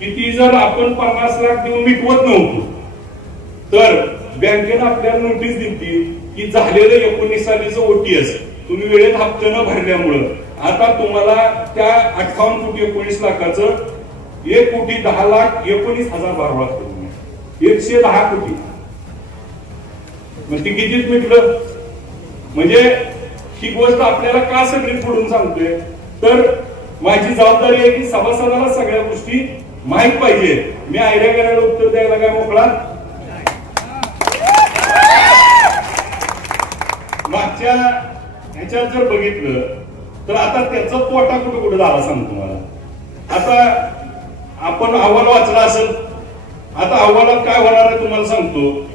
की ती जर आपण 50 लाख देऊन मिटवत नव्हतो तर बँकेनं आपल्याला नोटीस दिली की झालेलं 19 सालीचं ओटीएस तुम्ही वेळेत हप्ते न भरल्यामुळं आता तुम्हाला त्या 58 कोटी 19 लाखाचं 1,10,19,000 भरावं लागतं. 110 कोटी मग ती कितीच मिटलं. म्हणजे ही गोष्ट आपल्याला का सगळी फोडून सांगतोय तर माझी जबाबदारी आहे की सभासदाला सगळ्या गोष्टी माहित पाहिजे. मी आयडिया करायला उत्तर द्यायला काय मोकळा. मागच्या ह्याच्यात जर बघितलं तर आता त्याचा तोटा कुठे कुठे झाला सांगतो तुम्हाला. आता आपण अहवाल वाचला असेल. आता अहवालात काय होणार आहे तुम्हाला सांगतो.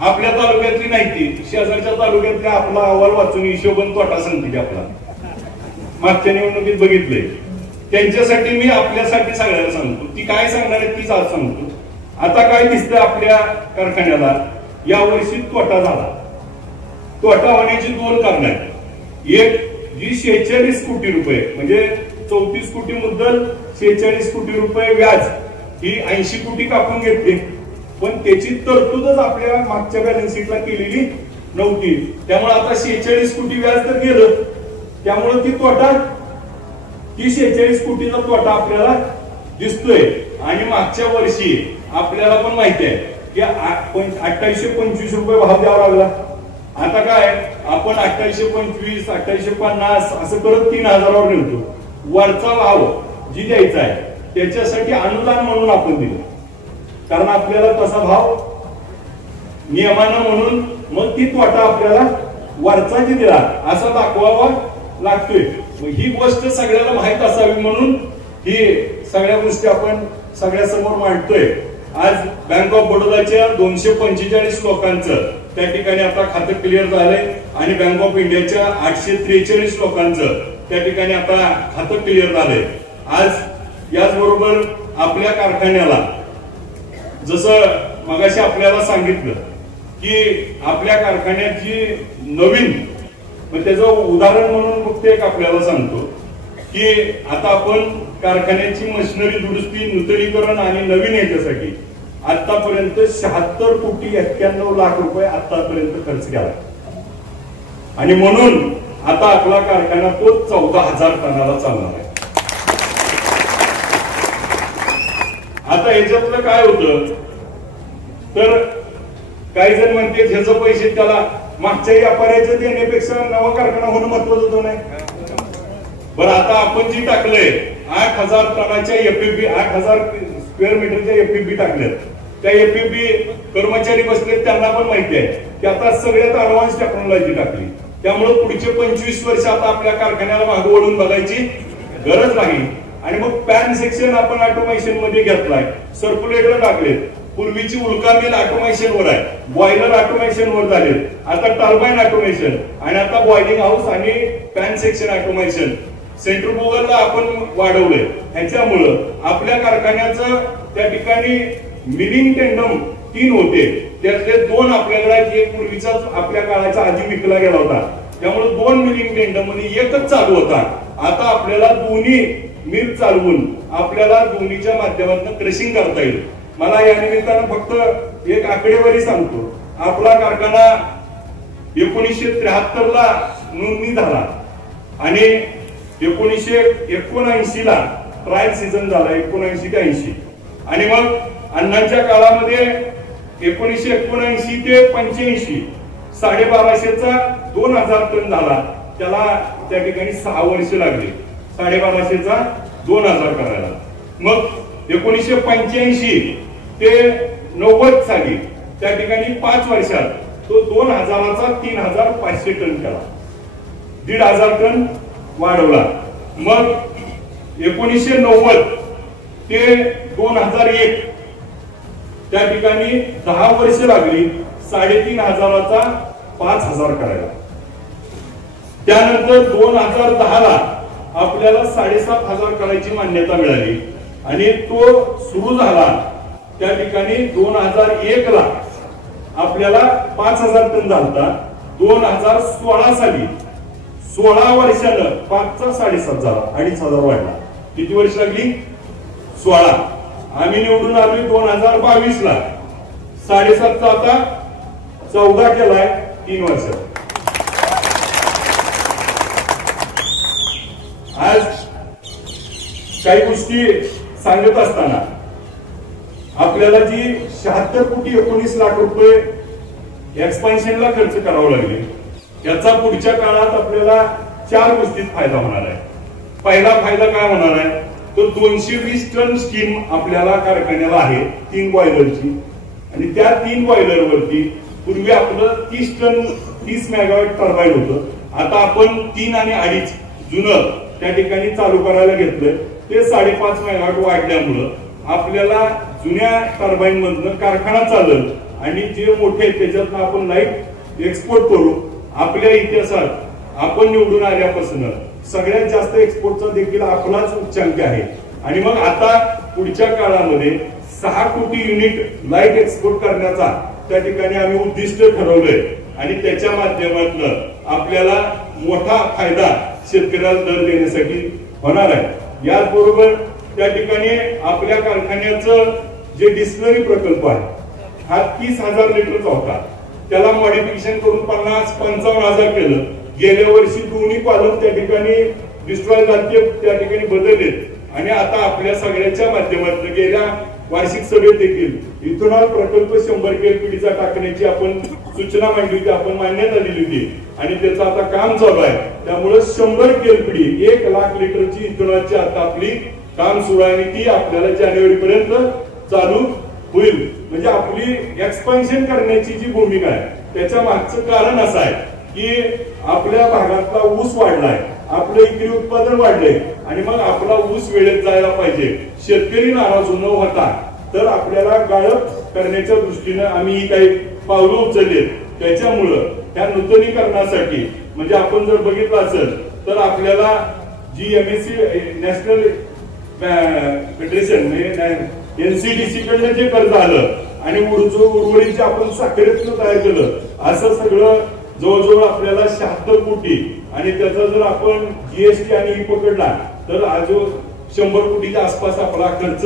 आपल्या तालुक्यातली नाही ती शेजारच्या तालुक्यातल्या आपला अहवाल वाचून हिशोबन तोटा सांगते आपला. मागच्या निवडणुकीत बघितलंय. त्यांच्यासाठी मी आपल्यासाठी सगळ्याला सांगतो. ती काय सांगणार आहे तीच आज सांगतो. आता काय दिसतं आपल्या कारखान्याला यावर्षी तोटा झाला. तोटा होण्याची 2 कारण आहेत. एक जी 46 कोटी रुपये म्हणजे 34 कोटी मुद्दल 46 कोटी रुपये व्याज ही 80 कोटी कापून घेतली पण त्याची तरतूदच आपल्या मागच्या बॅलन्स शीटला केलेली नव्हती. त्यामुळे आता 46 कोटी व्याज तर गेलं. त्यामुळे ती 46 कोटीचा तोटा आपल्याला दिसतोय. आणि मागच्या वर्षी आपल्याला पण माहिती आहे की 2825 रुपये भाव द्यावा लागला. आता काय आपण 2825 2850 असं करत 3000वर नेतो. वरचा भाव जी द्यायचा आहे त्याच्यासाठी अनुदान म्हणून आपण दिलं कारण आपल्याला तसा भाव नियमानं म्हणून मग ती तोटा आपल्याला वरचा जी दिला असा दाखवावा लागतोय. ही गोष्ट सगळ्याला माहित असावी म्हणून ही सगळ्या गोष्टी आपण सगळ्या समोर मांडतोय. आज बँक ऑफ बडोदाच्या 245 लोकांचं त्या ठिकाणी आता खातं क्लिअर झालंय आणि बँक ऑफ इंडियाच्या 843 लोकांचं त्या ठिकाणी आता खातं क्लिअर झालंय. आज याचबरोबर आपल्या कारखान्याला जसं मगाशी आपल्याला सांगितलं की आपल्या कारखान्यात जी नवीन त्याचं उदाहरण म्हणून फक्त एक आपल्याला सांगतो की आता आपण कारखान्याची मशिनरी दुरुस्ती नूतनीकरण आणि नवीन याच्यासाठी आतापर्यंत 76 कोटी 91 लाख रुपये आतापर्यंत खर्च केला आणि म्हणून आता आपला कारखाना तो 14,000 टनाला चालणार आहे. आता याच्यातलं काय होतं तर काही जण म्हणते ह्याचं पैसे त्याला मागच्या व्यापाऱ्याचं देण्यापेक्षा नवा कारखाना होणं महत्वाचं होतं नाही. बरं आता आपण जी टाकलंय 8,000 टनाच्या एफपीबी 8,000 स्क्वेअर मीटरच्या एफपीबी टाकल्यात. त्या एफपीबी कर्मचारी बसलेत त्यांना पण माहिती आहे की आता सगळ्यात ऍडव्हान्स टेक्नॉलॉजी टाकली. त्यामुळे पुढचे 25 वर्ष आता आपल्या कारखान्याला मागे वळून बघायची गरज नाही. आणि मग पॅन सेक्शन आपण ऑटोमेशन मध्ये घेतलाय. सर्क्युलेटर टाकलेत. पूर्वीची उल्का मिल ऑटोमेशन वर आहे. बॉयलर ऑटोमेशन वर झाले. आता टर्बाइन ऑटोमेशन आणि आता बॉइलिंग हाऊस आणि पॅन सेक्शन ऑटोमेशन. सेंट्रिफ्युगलला आपण वाढवलंय. ह्याच्यामुळं आपल्या कारखान्याचं त्या ठिकाणी मिलिंग टेंडम 3 होते. त्यातले 2 आपल्याकडे आहेत. एक पूर्वीचाच आपल्या काळाच्या आधी विकला गेला होता. त्यामुळे 2 मिलिंग टेंडम मध्ये एकच चालू होता. आता आपल्याला दोन्ही मिल चालवून आपल्याला दोन्हीच्या माध्यमातून क्रशिंग करता येईल. मला या निमित्तानं फक्त एक आकडेवारी सांगतो. आपला कारखाना 1973 ला नोंदणी झाला आणि 1979 ला ट्रायल सीझन झाला 1979 ते 80 आणि मग अण्णांच्या काळामध्ये 1979 ते 85 1250चा 2000 टन झाला. त्याला त्या ठिकाणी 6 वर्ष लागली 1250चा 2000 करायला. मग 1985 ते 90 साली त्या ठिकाणी 5 वर्षात तो 2000चा 3500 टन केला. 1500 टन वाढवला. मग 1990 ते 2001 त्या ठिकाणी 10 वर्ष लागली 3500चा 5000 करायला. त्यानंतर 2010 ला आपल्याला 7500 करायची मान्यता मिळाली आणि तो सुरू झाला त्या ठिकाणी 2001 ला आपल्याला 5000 टन झाला. 2016 साली 16 वर्षानं 5चा 7.5 झाला 2500 वाढला. किती वर्ष लागली 16. आम्ही निवडून आलोय 2022 ला, 7.5चा आता 14 केलाय 3 वर्षात. आज काही गोष्टी सांगत असताना आपल्याला जी 76,19,00,000 रुपये एक्सपान्शनला खर्च करावा लागले, याचा पुढच्या काळात आपल्याला 4 गोष्टीत फायदा होणार आहे. पहिला फायदा काय होणार आहे, तर 220 टन स्कीम आपल्याला कारखान्याला आहे 3 बॉयलरची, आणि त्या 3 बॉयलर वरती पूर्वी आपलं 30 टन 30 मेगावॅट टर्बाईन होतं. आता आपण 3 आणि 2.5 जुनं त्या ठिकाणी चालू करायला घेतलंय. ते 5.5 मेगावॅट वाढल्यामुळं आपल्याला जुन्या टर्बाईन मधनं कारखाना चालेल, आणि जे मोठे त्याच्यातनं आपण लाईट एक्सपोर्ट करू. आपल्या इतिहासात आपण निवडून आल्यापासून सगळ्यात जास्त एक्सपोर्टचा देखील आपलाच उच्चांक आहे. आणि मग आता पुढच्या काळामध्ये 6 कोटी युनिट लाईट एक्सपोर्ट करण्याचा त्या ठिकाणी आम्ही उद्दिष्ट ठरवलंय, आणि त्याच्या माध्यमातून आपल्याला मोठा फायदा शेतकऱ्याला दर देण्यासाठी होणार आहे. याचबरोबर त्या ठिकाणी आपल्या कारखान्याचं जे डिस्टिलरी प्रकल्प आहे हा 30,000 लिटरचा होता, त्याला मॉडिफिकेशन करून 50-55,000 केलं. गेल्या वर्षी दोन्ही कॉलम त्या ठिकाणी डिस्ट्रॉय झाले, त्या ठिकाणी बदलले, आणि आता आपल्या सगळ्यांच्या माध्यमातून गेल्या वार्षिक सभेत देखील इथेनॉल प्रकल्प 100 केएलपीडीचा टाकण्याची आपण सूचना मांडली होती, आपण मान्यता दिली होती, आणि त्याचं आता काम चालू आहे. त्यामुळे 100 केएलपीडी 1,00,000 लिटरची इथेनॉलची आता आपली काम सुरू आहे, आणि ती आपल्याला जानेवारी पर्यंत चालू होईल. म्हणजे आपली एक्सपान्शन करण्याची जी भूमिका आहे त्याच्या मागचं कारण असं आहे की आपल्या भागातला ऊस वाढलाय, आपलं इकडे उत्पादन वाढलंय, आणि मग आपला ऊस वेळेत जायला पाहिजे. शेतकरी नाराज न होता तर आपल्याला गाळप करण्याच्या दृष्टीने आम्ही काही पावलं उचलले. त्याच्यामुळं त्या नूतनीकरणासाठी म्हणजे आपण जर बघितलं असेल तर आपल्याला जी MSC नॅशनल फेडरेशन म्हणजे NCDC कडनं जे कर्ज आलं आणि उर्वरित जे आपण साखरेतनं तयार केलं, असं सगळं जवळजवळ आपल्याला 76 कोटी, आणि त्याचा जर आपण GST आणि ही पकडला तर आज 100 कोटीच्या आसपास आपला खर्च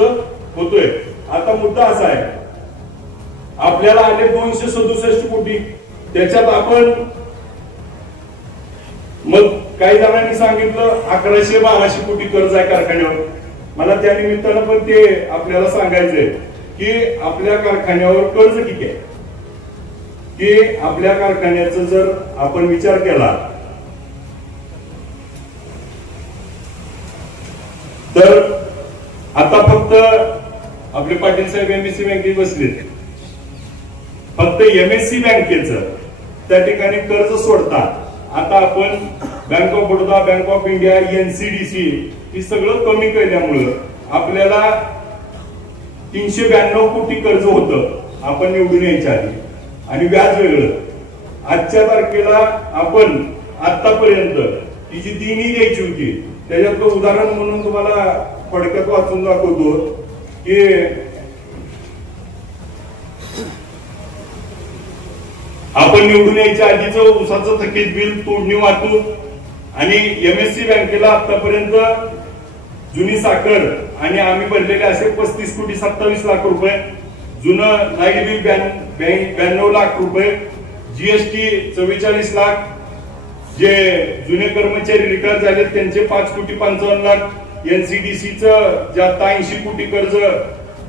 होतोय. आता मुद्दा असा आहे, आपल्याला आले 267 कोटी, त्याच्यात आपण मग काही जणांनी सांगितलं 1100-1200 कोटी कर्ज आहे कारखान्यावर. मला त्या निमित्तानं पण ते आपल्याला सांगायचंय की आपल्या कारखान्यावर कर्ज किती आहे. की आपल्या कारखान्याचा जर आपण विचार केला तर आता फक्त आपले पाटील साहेब MSC बँकेत बसले, फक्त MSC बँकेचं त्या ठिकाणी कर्ज सोडता आता आपण bank of Baroda, bank of India, NCDC ही सगळं कमी केल्यामुळं आपल्याला 392 कोटी कर्ज होतं आपण निवडून यायच्या आधी, आणि व्याज वेगळं. आजच्या तारखेला आपण आतापर्यंत ती जी देणी द्यायची होती त्याच्यातलं उदाहरण म्हणून तुम्हाला थोडक्यात वाचून दाखवतो की आपण निवडून यायच्या आधीचं ऊसाचं थकीत बिल, तोडणी वाहतूक, आणि MSC बँकेला आतापर्यंत जुनी साखर आणि आम्ही भरलेले असे 35,27,00,000 रुपये, जुनं लाईट बिल 92,00,000 रुपये, GST 44 लाख, जे जुने कर्मचारी रिटायर झाले त्यांचे 5,55,00,000, NCDCचं जे आता 80 कोटी कर्ज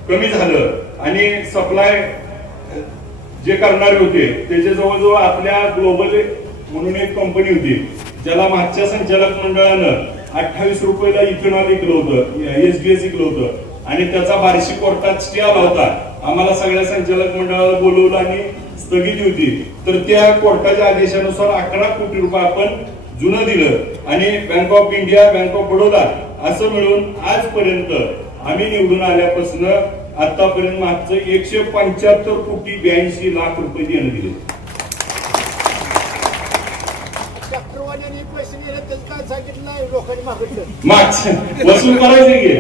कमी झालं, आणि सप्लाय जे करणारे होते त्याच्या जवळजवळ आपल्या ग्लोबल म्हणून एक कंपनी होती ज्याला मागच्या संचालक मंडळानं 28 रुपयाला इथेनॉल विकलं होतं, SBS विकलं होतं, आणि त्याचा बार्शी कोर्टात स्टे आला होता. आम्हाला सगळ्या संचालक मंडळाला बोलवलं आणि स्थगिती होती, तर त्या कोर्टाच्या आदेशानुसार 11 कोटी रुपये आपण जुनं दिलं, आणि bank of India, bank of Baroda असं मिळून आजपर्यंत आम्ही निवडून आल्यापासून आतापर्यंत मागचं 175 कोटी 82 लाख रुपये देणं दिले. वसूल करायचे की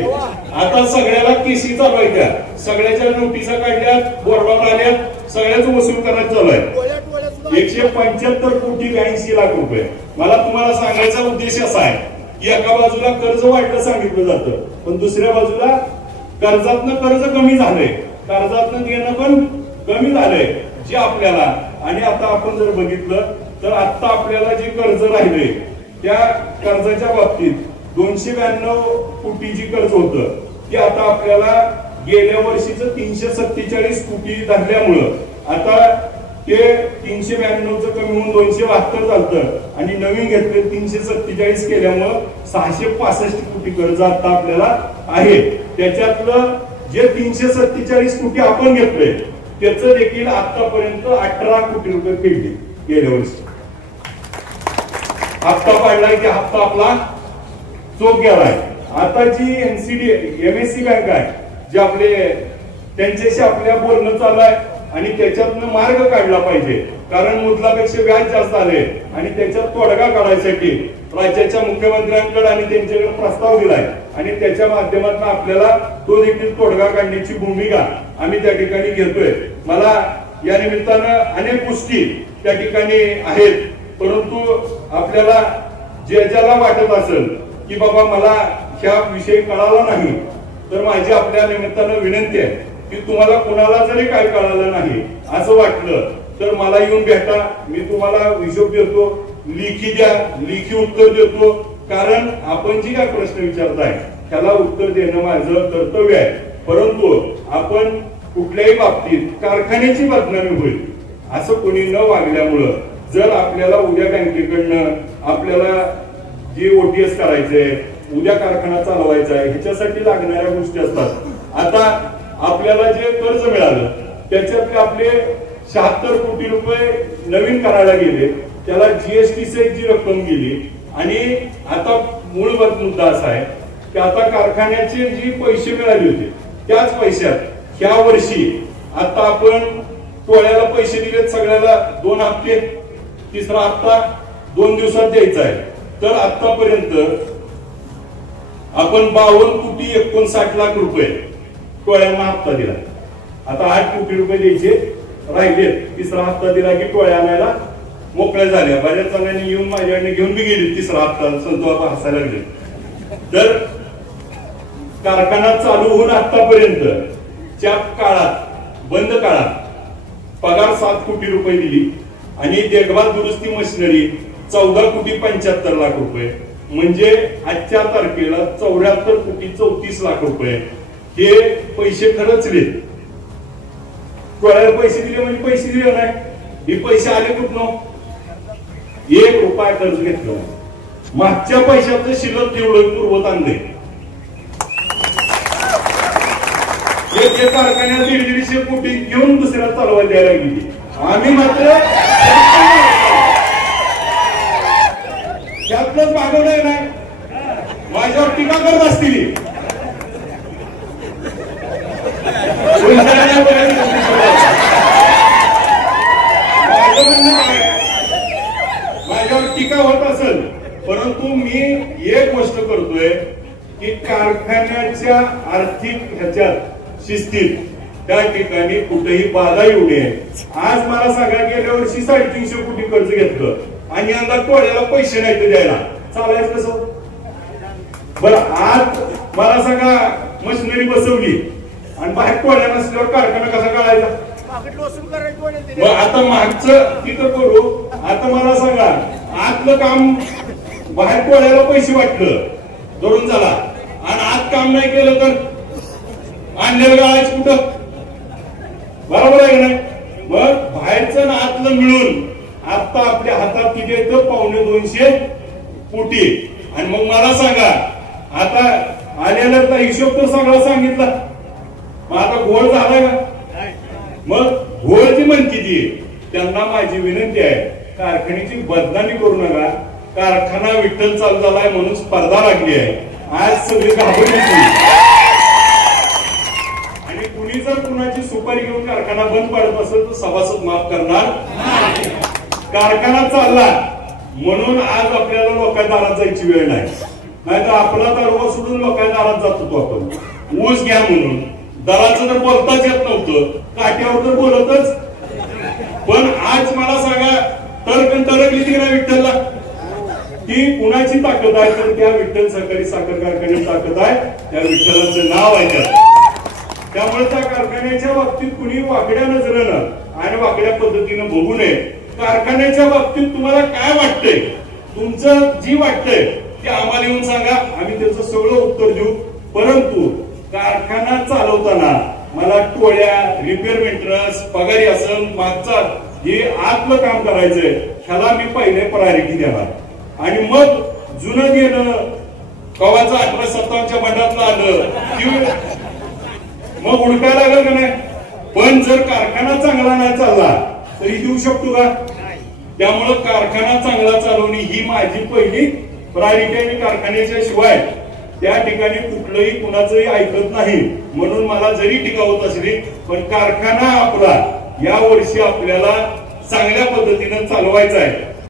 आता सगळ्याला केसी चालू आहे, त्या सगळ्याच्या नोटिसा काढल्या, बोर्डावर आल्या, सगळ्याच वसूल करायचं चालू आहे. 175 कोटी 82 लाख रुपये. मला तुम्हाला सांगायचा उद्देश असा आहे की एका बाजूला कर्ज वाढलं सांगितलं जातं, पण दुसऱ्या बाजूला कर्जातनं कर्ज कमी झालंय, कर्जातनं देणं पण कमी झालंय जे आपल्याला. आणि आता आपण जर बघितलं तर आता आपल्याला जे कर्ज राहिले त्या कर्जाच्या बाबतीत 292 कोटी जी कर्ज होतं ते आता आपल्याला गेल्या वर्षीचं 347 कोटी धरल्यामुळं आता ते 392चं कमी होऊन 272 झालं आणि नवीन घेतले 347 केल्यामुळं 665 कोटी कर्ज आता आपल्याला आहे. त्याच्यातलं जे 347 कोटी आपण घेतले त्याचं देखील आतापर्यंत 18 कोटी रुपये फेडले गेल्या वर्षी. हप्ता पाडलाय की हप्ता आपला चोख गेलाय. आता जी एनसीडी एमएससी बँक आहे जे आपले त्यांच्याशी आपल्या बोलणं चालू आहे आणि त्याच्यातनं मार्ग काढला पाहिजे, कारण मुद्दलापेक्षा व्याज जास्त आले आणि त्याच्यात तोडगा काढायसाठी राज्याच्या मुख्यमंत्र्यांकडे आणि त्यांच्याकडे प्रस्ताव दिलाय आणि त्याच्या माध्यमातून आपल्याला तो देखील तोडगा काढण्याची भूमिका आम्ही त्या ठिकाणी घेतोय. मला या निमित्तानं अनेक गोष्टी त्या ठिकाणी आहेत, परंतु आपल्याला ज्याला वाटत असेल की बाबा मला ह्या विषयी कळाला नाही तर माझी आपल्या निमित्तानं विनंती आहे की तुम्हाला कुणाला जरी काय कळालं नाही असं वाटलं तर मला येऊन भेटा, मी तुम्हाला हिशोब देतो, लेखी द्या, लेखी उत्तर देतो. कारण आपण जी काय प्रश्न विचारताय त्याला उत्तर देणं माझं कर्तव्य आहे. परंतु आपण कुठल्याही बाबतीत कारखान्याची बदनामी होईल असं कोणी न वागल्यामुळं जर आपल्याला उद्या बँकेकडनं आपल्याला जे ओटीएस करायचंय, उद्या कारखाना चालवायचा आहे, ह्याच्यासाठी लागणाऱ्या गोष्टी असतात. आता आपल्याला जे कर्ज मिळालं त्याच्यातले आपले 76 कोटी रुपये नवीन करायला गेले, त्याला जीएसटी सहित जी रक्कम गेली आणि आता मूळ मुद्दा असा आहे की आता कारखान्याचे जी पैसे मिळाले होते त्याच पैशात ह्या वर्षी आता आपण टोळ्याला पैसे दिलेत सगळ्याला 2 हप्ते, तिसरा हप्ता 2 दिवसात द्यायचा आहे. तर आतापर्यंत आपण 52 कोटी 59 लाख रुपये टोळ्यांना हप्ता दिला. आता 8 कोटी रुपये द्यायचे राहिले, तिसरा हप्ता दिला की टोळ्या आणायला मोकळ्या झाल्या. बऱ्याच जणांनी येऊन माझ्याकडे घेऊन बी गेली तिसरा हप्ता, संतो बाबा हसायला लागले. तर कारखाना चालू होऊन आतापर्यंतच्या काळात बंद काळात पगार 7 कोटी रुपये दिली आणि देखभाल दुरुस्ती मशिनरी 14 कोटी 75 लाख रुपये, म्हणजे आजच्या तारखेला 74 कोटी 34 लाख रुपये हे पैसे खरचले. टोळ्याला पैसे दिले म्हणजे पैसे दिले नाही, हे पैसे आले कुठनं? 1 रुपया कर्ज घेतलं, मागच्या पैशाचं शिल्लक तेवढं पूर्वत आणलंय. ते कारखान्यात 150 कोटी घेऊन दुसऱ्याला चालवायला द्यायला गेली. आम्ही मात्र त्यातलंच मागवलं नाही, माझ्यावर टीका करत असतील. माझ्यावर टीका होत असेल, परंतु मी एक गोष्ट करतोय की कारखान्याच्या आर्थिक ह्याच्यात शिस्तीत त्या ठिकाणी कुठेही बाधा येऊ नये. आज मला सांगा गेल्या वर्षी 350 कोटी कर्ज घेतलं आणि यंदा टोळ्याला पैसे नाही ते द्यायला, चालायचं कसं? बरं आज मला सांगा मशिनरी बसवली आणि बाहेर टोळ्या नसल्यावर कारखाना कसा काढायचा? मग आता मागचं तिथं करू. आता मला सांगा आतलं काम बाहेर टोळ्याला पैसे वाटलं धरून झाला आणि आत काम नाही केलं तर आणलेलं गाळायचं कुठं? बरोबर आहे नाही? मग बाहेरचं ना आतलं मिळून आता आपल्या हातात किती येतं? 250 कोटी. आणि मग मला सांगा आता आलेला हिशोब तर सगळा सांगितला, मग आता घोळ झालाय का? मग घोळ जी म्हणती ती त्यांना माझी विनंती आहे, कारखान्याची बदनामी करू नका. कारखाना विठ्ठल चालू झालाय म्हणून स्पर्धा लागली आहे. आज सगळी घाबरली आणि कुणी जर कुणाची सुपारी घेऊन कारखाना बंद पाडत असेल तर सभासद माफ करणार. कारखाना चालला म्हणून आज आपल्याला लोकांच्या दारात जायची वेळ नाही, नाहीतर आपला दरवा सोडून लोकांच्या दारात जात होतो आपण ऊस घ्या म्हणून. दराचं तर बोलताच येत नव्हतं, काट्यावर तर बोलतच. पण आज मला सांगा टरकली ती ना विठ्ठलला, ती कुणाची ताकद आहे? तर त्या विठ्ठल सहकारी साखर कारखान्याची ताकद आहे, त्या विठ्ठलाचं नाव आहे त्यात. त्यामुळे त्या कारखान्याच्या बाबतीत कुणी वाकड्या नजरेनं आणि वाकड्या पद्धतीनं बघू नये. कारखान्याच्या बाबतीत तुम्हाला काय वाटतंय, तुमचं जी वाटतंय ते आम्हाला येऊन सांगा, आम्ही त्याचं सगळं उत्तर देऊ. परंतु कारखाना चालवताना मला टोळ्या, रिपेअर मेंटेनन्स, पगारी असेल, मागचा हे आतलं काम करायचंय, ह्याला मी पहिले प्रायोरिटी देणार. आणि मग जुनं देणं कवाचं 1857च्या बंडातलं आलं मग उडकायला लागलं का नाही. पण जर कारखाना चांगला नाही चालला तरी देऊ शकतो का. त्यामुळं कारखाना चांगला चालवणे ही माझी पहिली प्रायोरिटी आहे. कारखान्याच्या शिवाय त्या ठिकाणी कुठलंही कुणाचंही ऐकत नाही. म्हणून मला जरी टीका होत असली पण कारखाना आपला या वर्षी आपल्याला चांगल्या पद्धतीनं चालवायचा आहे.